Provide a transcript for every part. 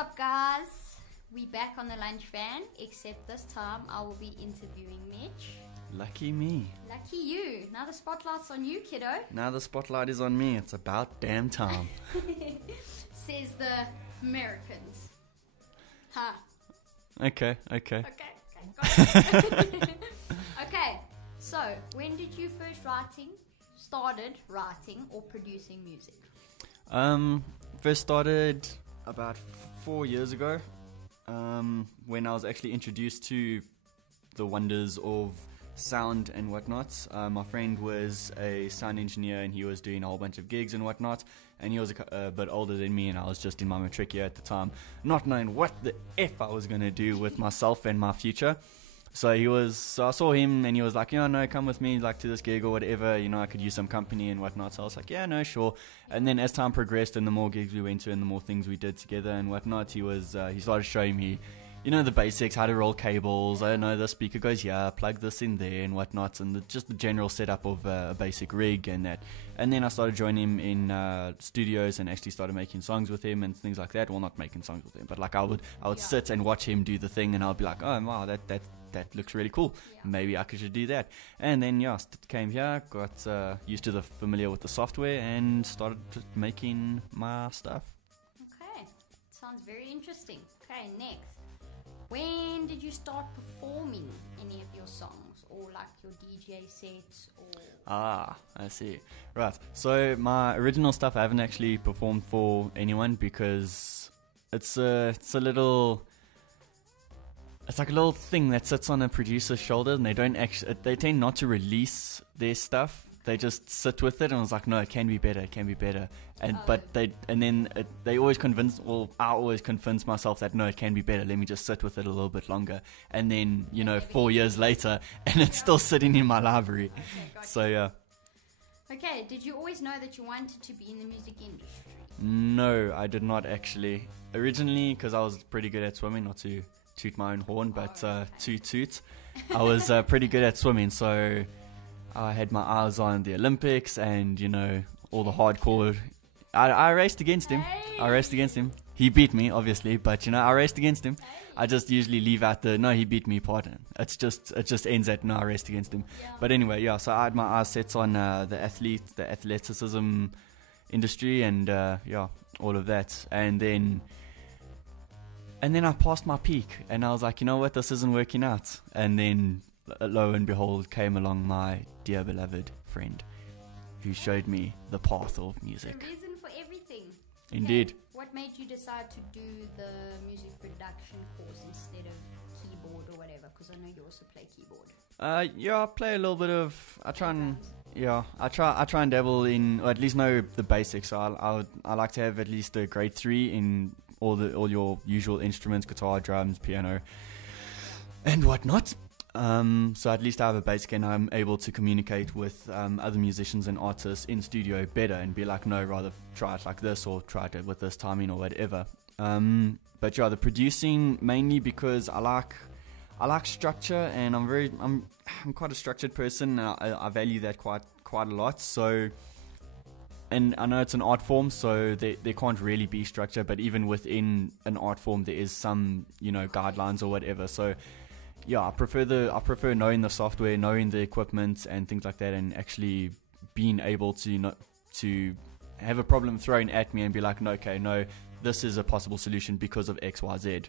up, guys? We back on the Lunch Van, except this time I will be interviewing Mitch. Lucky me. Lucky you. Now the spotlight's on you, kiddo. Now the spotlight is on me. It's about damn time. Says the Americans. Ha. Okay. Okay, got it. Okay, so when did you started writing or producing music? First started about 4 years ago, when I was actually introduced to the wonders of sound and whatnot. My friend was a sound engineer and he was doing a whole bunch of gigs and whatnot, and he was a bit older than me, and I was just in my matric year at the time, not knowing what the F I was going to do with myself and my future. So I saw him and he was like, no, come with me, like, to this gig or whatever, I could use some company and whatnot. So I was like, yeah, no, sure. And then as time progressed and the more gigs we went to and the more things we did together and whatnot, he started showing me, the basics, how to roll cables. I don't know, the speaker goes here, plug this in there and whatnot, and just the general setup of a basic rig and that. And then I started joining him in studios and actually started making songs with him and things like that. Well, not making songs with him, but like I would sit and watch him do the thing, and I'll be like, oh wow, that looks really cool. Yeah. Maybe I should do that. And then came here, got used to familiar with the software, and started just making my stuff. Okay, sounds very interesting. Okay, next. When did you start performing any of your songs, or like your DJ sets, or? I see. Right. So my original stuff I haven't actually performed for anyone because it's like a little thing that sits on a producer's shoulder, and they tend not to release their stuff. They just sit with it, and I was like, no, it can be better, and they always I always convince myself that no, it can be better. Let me just sit with it a little bit longer, and then 4 years later, and it's still sitting in my library. Okay, gotcha. So yeah. Okay, did you always know that you wanted to be in the music industry? No, I did not actually. Originally, because I was pretty good at swimming, not to toot my own horn, but toot. I was pretty good at swimming, so I had my eyes on the Olympics and all the hardcore. I raced against him. He beat me, obviously, but I raced against him. I just usually leave out the no, he beat me part. It just ends at no, I raced against him. Yeah. But anyway, yeah. So I had my eyes set on the athleticism industry, and all of that, and then I passed my peak, and I was like, you know what, this isn't working out. And then lo and behold came along my dear beloved friend who showed me the path of music. The reason for everything. Indeed. Okay. What made you decide to do the music production course instead of keyboard or whatever? Because I know you also play keyboard. I play a little bit of. I try and dabble in, or at least know the basics. So I like to have at least a grade 3 in all your usual instruments: guitar, drums, piano, and whatnot. So at least I have a basic, and I'm able to communicate with other musicians and artists in studio better, and be like, no, rather try it like this, or try it with this timing or whatever. But the producing mainly because I like structure, and I'm quite a structured person, and I value that quite a lot. So, and I know it's an art form, so there can't really be structure, but even within an art form there is some guidelines or whatever. So yeah, I prefer knowing the software, knowing the equipment and things like that, and actually being able to have a problem thrown at me and be like, no, this is a possible solution because of X, Y, Z.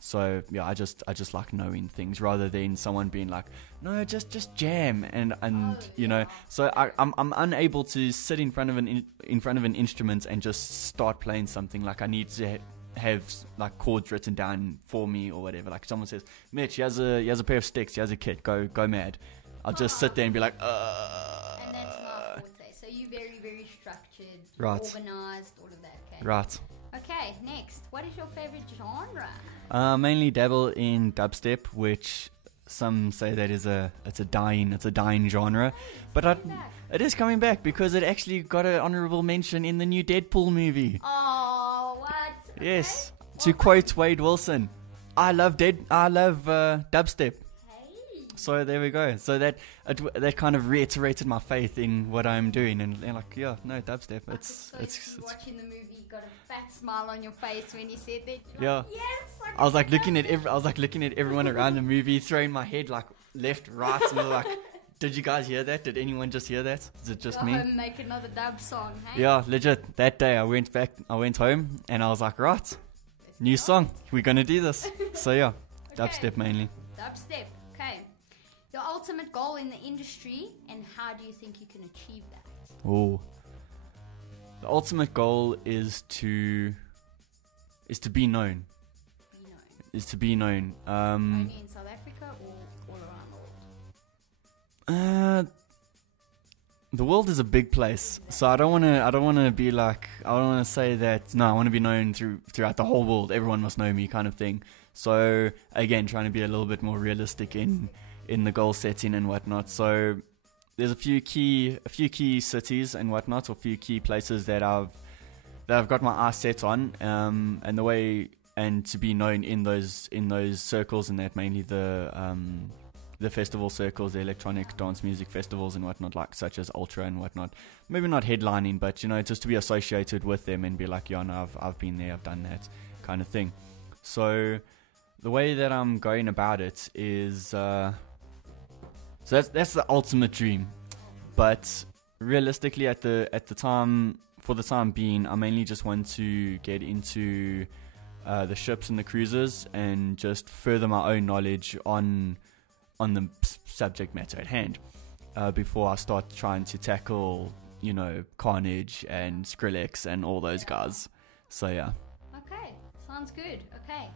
So yeah, I just like knowing things rather than someone being like, no, just jam and So I'm unable to sit in front of an instrument and just start playing something. Like, I need to have like chords written down for me or whatever. Like, someone says, Mitch, he has a pair of sticks, he has a kit, go mad. I'll just sit there and be like, And that's my forte. So you're very, very structured, right, organized, all of that. Okay. Right. Okay, next. What is your favorite genre? Mainly dabble in dubstep, which some say that it's a dying genre, but it is coming back because it actually got an honorable mention in the new Deadpool movie. Oh, what? Yes. Okay. To quote Wade Wilson, I love dubstep. Hey. So there we go. So that kind of reiterated my faith in what I'm doing, and like, yeah, no, dubstep. It's watching the movie, you got a fat smile on your face when you said that. Yeah. Like, yes. I was like looking at everyone around the movie, throwing my head like left, right, and like, did you guys hear that? Did anyone just hear that? Is it just Go me? home, make another dub song. Hey? Yeah, legit. That day I went home, and I was like, right, new song. We're gonna do this. So yeah, dubstep mainly. Dubstep. Okay. Your ultimate goal in the industry, and how do you think you can achieve that? Oh, the ultimate goal is to be known. Is to be known. Only in South Africa or all around the world? The world is a big place, so I don't want to be like, I don't want to say that. No, I want to be known throughout the whole world. Everyone must know me, kind of thing. So again, trying to be a little bit more realistic in the goal setting and whatnot. So there's a few key cities and whatnot, or a few key places that I've got my eyes set on, and the way. And to be known in those circles, and that mainly the festival circles, the electronic dance music festivals and whatnot, like such as Ultra and whatnot. Maybe not headlining, but just to be associated with them and be like, yeah, no, I've been there, I've done that kind of thing. So the way that I'm going about it is, so that's the ultimate dream. But realistically, at the time, for the time being, I mainly just want to get into the ships and the cruises, and just further my own knowledge on the subject matter at hand, before I start trying to tackle Carnage and Skrillex and all those guys. So yeah. Okay, sounds good. Okay,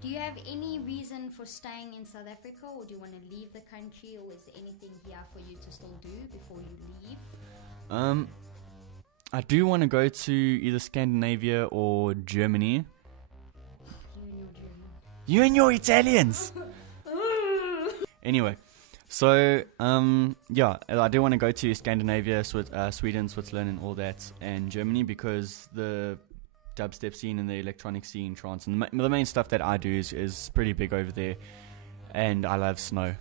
do you have any reason for staying in South Africa, or do you want to leave the country, or is there anything here for you to still do before you leave? I do want to go to either Scandinavia or Germany. You and your Italians. Anyway, so yeah, I do want to go to Scandinavia, Sweden, Switzerland, and all that, and Germany, because the dubstep scene and the electronic scene, trance, and the main stuff that I do is pretty big over there, and I love snow.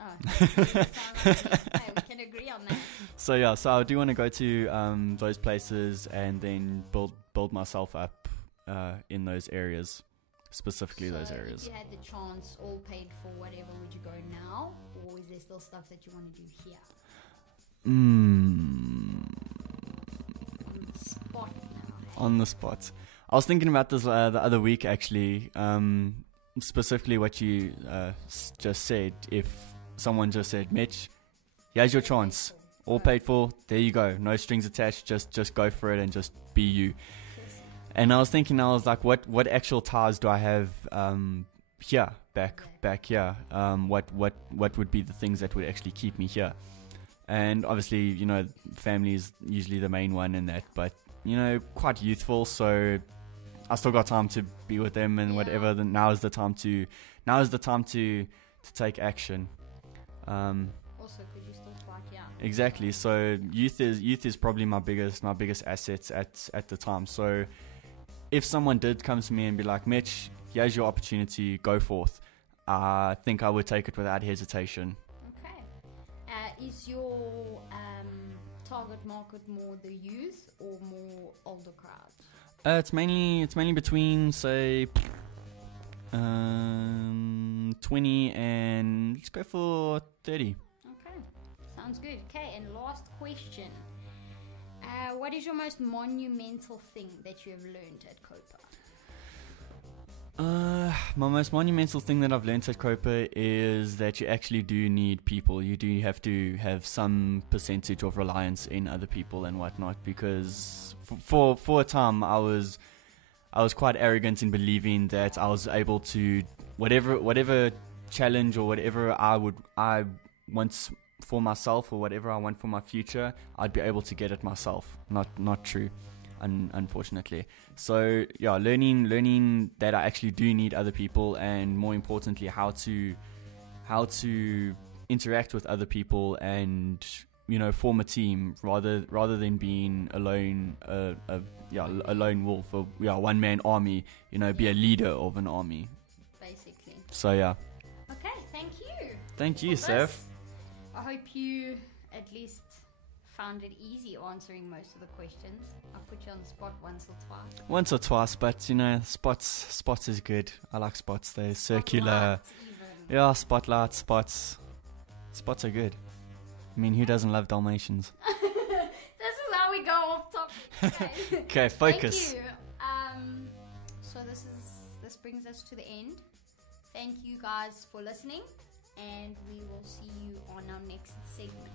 Oh, okay, we can agree on that. So yeah, so I do want to go to those places and then build myself up in those areas. Specifically those areas. If you had the chance, all paid for, whatever, would you go now, or is there still stuff that you want to do here? On the spot now. On the spot. I was thinking about this the other week, actually. Specifically what you just said. If someone just said, Mitch, here's your chance, all paid for, there you go, no strings attached, just go for it and just be you. And I was thinking, I was like, what actual ties do I have here, back here? What would be the things that would actually keep me here? And obviously, family is usually the main one in that, but quite youthful, so I still got time to be with them and whatever. Then now is the time to take action. Also, because you're still quite young. Exactly. So youth is probably my biggest assets at the time. So if someone did come to me and be like, Mitch, here's your opportunity, go forth, I think I would take it without hesitation. Okay. Is your target market more the youth or more older crowds? It's mainly between, say, 20 and let's go for 30. Okay, sounds good. Okay, and last question. What is your most monumental thing that you have learned at COPA? My most monumental thing that I've learned at COPA is that you actually do need people. You do have to have some percentage of reliance in other people and whatnot, because for a time I was quite arrogant in believing that I was able to whatever challenge or whatever I want for myself, or whatever I want for my future, I'd be able to get it myself. Not true, unfortunately. So yeah, learning that I actually do need other people, and more importantly, how to interact with other people and form a team rather than being alone, a lone wolf, or one man army. Be a leader of an army. Basically. So yeah. Okay, thank you. Thank you, for Seth. this. I hope you at least found it easy answering most of the questions. I put you on the spot once or twice. Once or twice, but you know, spots is good. I like spots. They're circular. Spotlight even. Yeah, spotlight, spots. Spots are good. I mean, who doesn't love Dalmatians? This is how we go off topic. Okay. Okay, focus. Thank you. So this brings us to the end. Thank you guys for listening, and we will see you on our next segment.